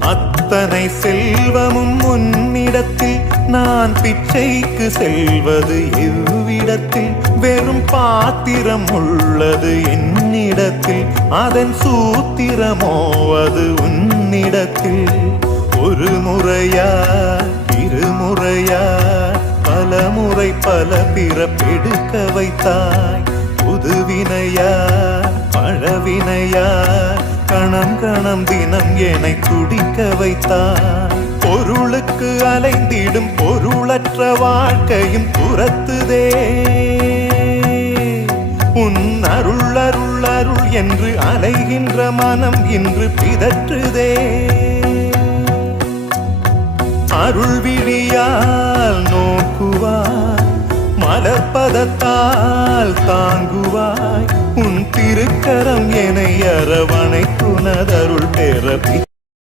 அத்தனை செல்வமும் உன்னிடத்தில், நான் பிச்சைக்கு செல்வது எவ்விடத்தில்? வெறும் பாத்திரம் உள்ளது என்னிடத்தில், அதன் சூத்திரமோ அது உன்னிடத்தில். ஒரு முறையா இருமுறையா பல முறை பல பிறப்பெடுக்க வைத்தாய். புதுவினையா பழவினையா கணம் கணம் தினம் என்னை துடிக்க வைத்தாய். பொருளுக்கு அலைந்திடும் பொருளற்ற வாழ்க்கையும் துரத்துதே. உன் அருள் அருள் அருள் என்று அலைகின்ற மனம் இன்று பிதற்றுதே. அருள் விழியால் நோக்குவாய், மலர்பதத்தால் தாங்குவாய். உன் திருக்கரம் என்னை அரவணைத்துனதருள் பெற